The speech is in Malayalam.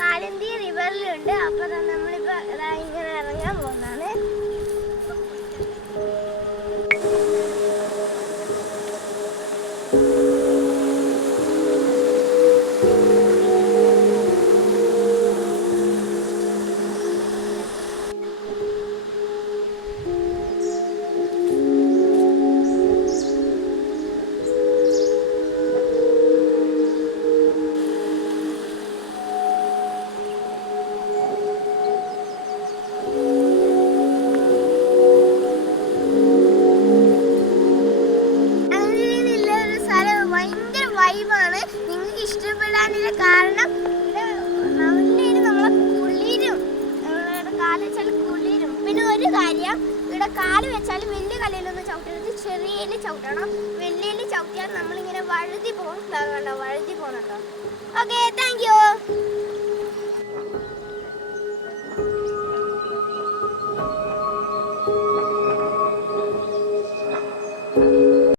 കാലന്തി റിവറിലുണ്ട്. അപ്പോൾ നമ്മളിപ്പോൾ ഇങ്ങനെ ഇറങ്ങാൻ പോകുന്നതാണ്. വൈബാണ്. നിങ്ങൾക്ക് ഇഷ്ടപ്പെടാനുള്ള കാരണം ഇവിടെ നമ്മളെ കുളിരും, നമ്മളുടെ കാല് വെച്ചാൽ കുളിരും. പിന്നെ ഒരു കാര്യം, ഇവിടെ കാല് വെച്ചാൽ വലിയ കല്ലിലൊന്നും ചവിട്ടരുത്, ചെറിയയിൽ ചവിട്ടണം. വലിയയിൽ ചവിട്ടിയാൽ നമ്മളിങ്ങനെ വഴുതി പോകും. വഴുതി പോകുന്നുണ്ടോ? Okay, thank you.